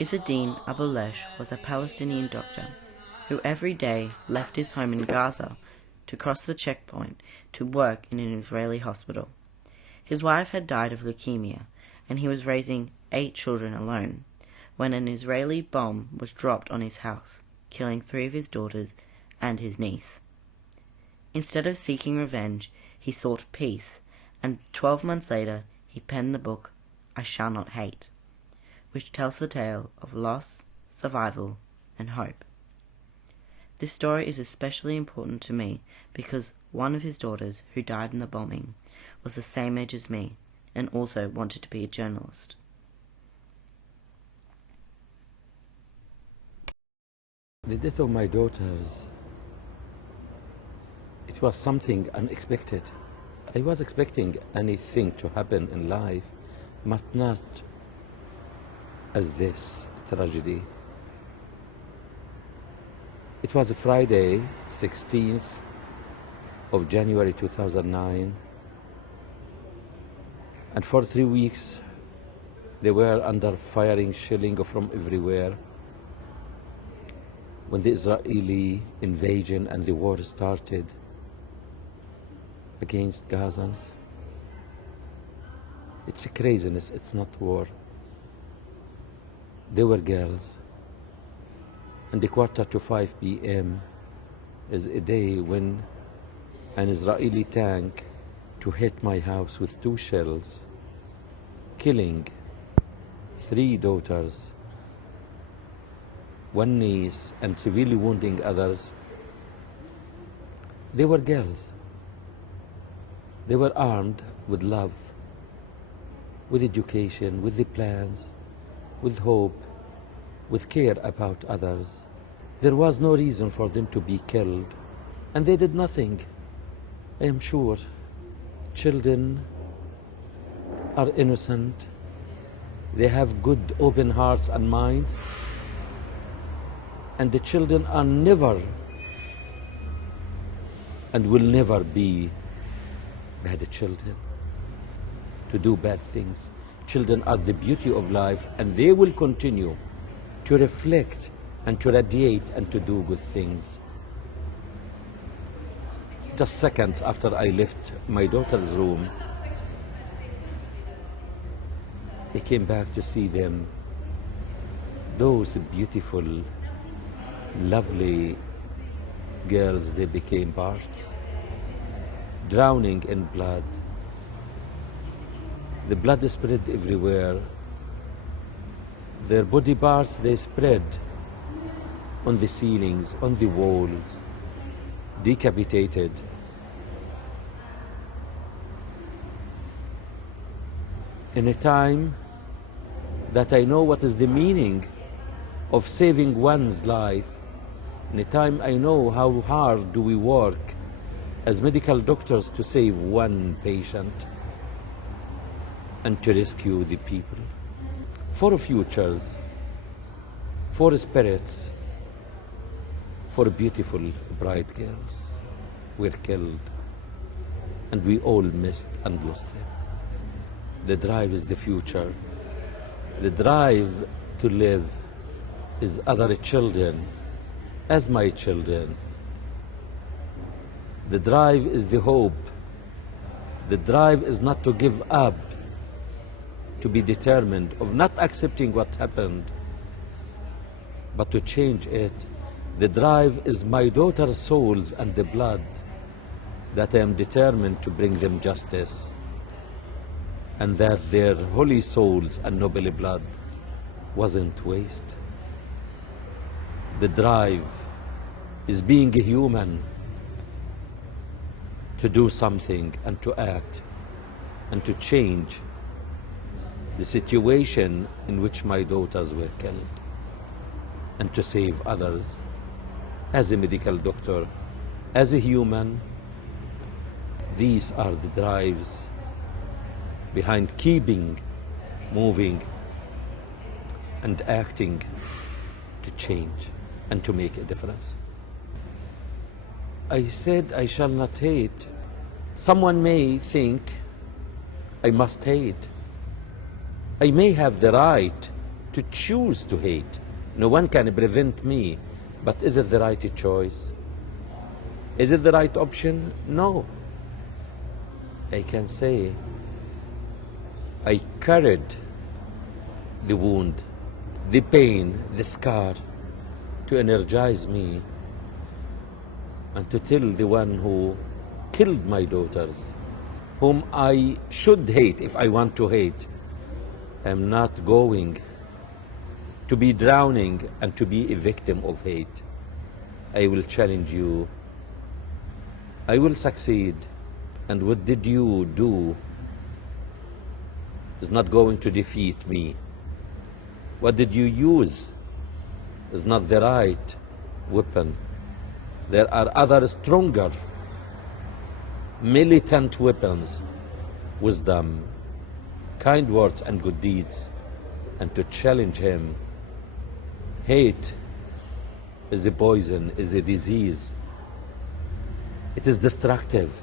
Izzeldin Abuelaish was a Palestinian doctor who every day left his home in Gaza to cross the checkpoint to work in an Israeli hospital. His wife had died of leukemia, and he was raising 8 children alone when an Israeli bomb was dropped on his house, killing 3 of his daughters and his niece. Instead of seeking revenge, he sought peace, and 12 months later he penned the book I Shall Not Hate, which tells the tale of loss, survival, and hope. This story is especially important to me because one of his daughters, who died in the bombing, was the same age as me and also wanted to be a journalist. The death of my daughters, it was something unexpected. I was expecting anything to happen in life, but not as this tragedy. It was a Friday, 16th of January 2009, and for 3 weeks they were under firing, shelling from everywhere. When the Israeli invasion and the war started against Gazans, it's a craziness, it's not war. They were girls. And the 4:45 p.m. is a day when an Israeli tank to hit my house with 2 shells, killing 3 daughters, 1 niece, and severely wounding others. They were girls. They were armed with love, with education, with the plans, with hope, with care about others. There was no reason for them to be killed, and they did nothing. I am sure children are innocent. They have good, open hearts and minds, and the children are never and will never be bad children to do bad things. Children are the beauty of life, and they will continue to reflect and to radiate and to do good things. Just seconds after I left my daughter's room, I came back to see them. Those beautiful, lovely girls, they became parts, drowning in blood. The blood spread everywhere. Their body parts, they spread on the ceilings, on the walls, decapitated. In a time that I know what is the meaning of saving one's life, in a time I know how hard do we work as medical doctors to save one patient and to rescue the people. 4 futures, 4 spirits, 4 beautiful, bright girls were killed, and we all missed and lost them. The drive is the future. The drive to live is other children as my children. The drive is the hope. The drive is not to give up, to be determined of not accepting what happened, but to change it. The drive is my daughter's souls and the blood, that I am determined to bring them justice, and that their holy souls and noble blood wasn't waste. The drive is being a human, to do something and to act and to change the situation in which my daughters were killed, and to save others. As a medical doctor, as a human, these are the drives behind keeping moving and acting to change and to make a difference. I said I shall not hate. Someone may think I must hate. I may have the right to choose to hate. No one can prevent me. But is it the right choice? Is it the right option? No. I can say I carried the wound, the pain, the scar to energize me and to tell the one who killed my daughters, whom I should hate if I want to hate, I'm not going to be drowning and to be a victim of hate. I will challenge you. I will succeed. And what did you do is not going to defeat me. What did you use is not the right weapon. There are other stronger, militant weapons: wisdom, kind words and good deeds. And to challenge him, hate is a poison, is a disease. It is destructive.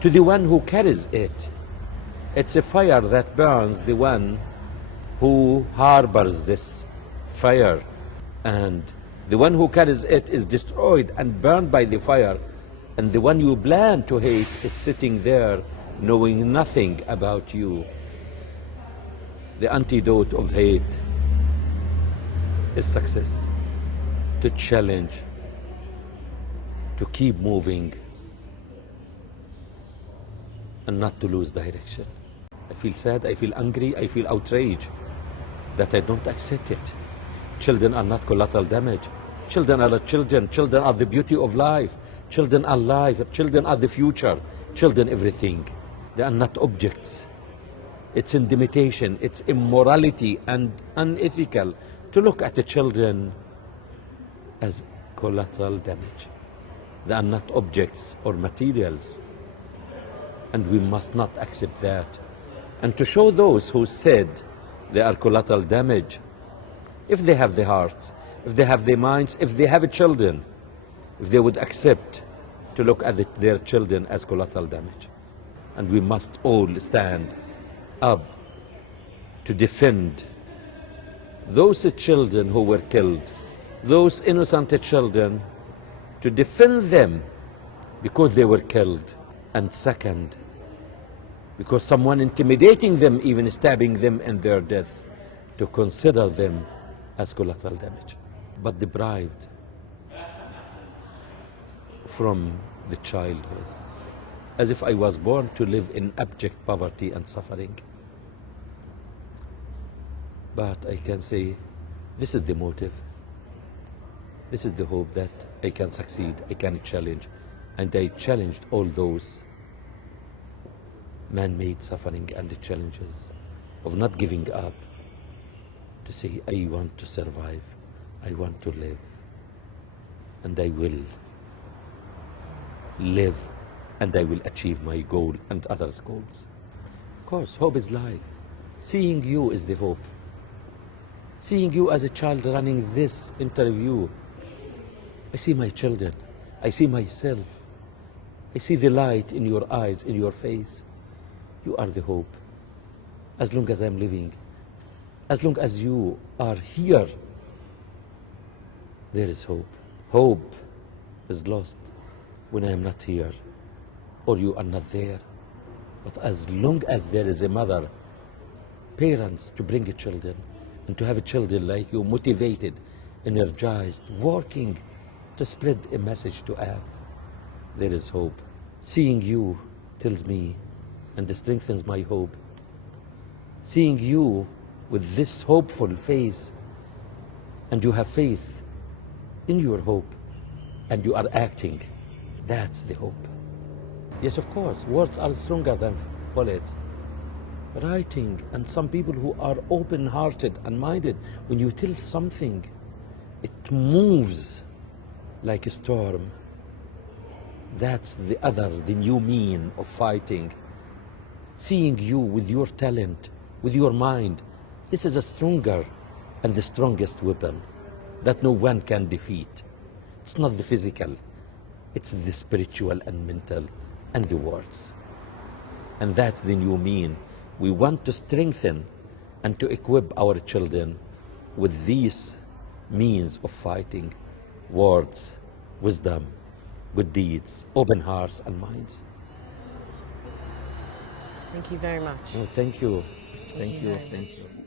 To the one who carries it, it's a fire that burns the one who harbors this fire. And the one who carries it is destroyed and burned by the fire. And the one you plan to hate is sitting there knowing nothing about you. The antidote of hate is success. To challenge, to keep moving, and not to lose direction. I feel sad, I feel angry, I feel outraged that I don't accept it. Children are not collateral damage. Children are children. Children are the beauty of life. Children are life. Children are the future. Children everything. They are not objects. It's intimidation, it's immorality and unethical to look at the children as collateral damage. They are not objects or materials. And we must not accept that. And to show those who said they are collateral damage, if they have the hearts, if they have the minds, if they have children, if they would accept to look at their children as collateral damage. And we must all stand up to defend those children who were killed, those innocent children, to defend them because they were killed. And second, because someone intimidating them, even stabbing them in their death, to consider them as collateral damage. But deprived from the childhood, as if I was born to live in abject poverty and suffering. But I can say, this is the motive. This is the hope that I can succeed, I can challenge. And I challenged all those man-made suffering and the challenges of not giving up, to say, I want to survive, I want to live, and I will live, and I will achieve my goal and others' goals. Of course, hope is life. Seeing you is the hope. Seeing you as a child running this interview, I see my children, I see myself, I see the light in your eyes, in your face. You are the hope. As long as I'm living, as long as you are here, there is hope. Hope is lost when I am not here or you are not there. But as long as there is a mother, parents to bring children, and to have children like you, motivated, energized, working to spread a message, to act, there is hope. Seeing you tells me and strengthens my hope. Seeing you with this hopeful face, and you have faith in your hope, and you are acting, that's the hope. Yes, of course, words are stronger than bullets. Writing, and some people who are open-hearted and minded, when you tell something, it moves like a storm. That's the new mean of fighting. Seeing you with your talent, with your mind, this is a stronger and the strongest weapon that no one can defeat. It's not the physical, it's the spiritual and mental and the words. And that's the new mean. We want to strengthen and to equip our children with these means of fighting: words, wisdom, good deeds, open hearts and minds. Thank you very much. Oh, thank you. Thank you. Thank you.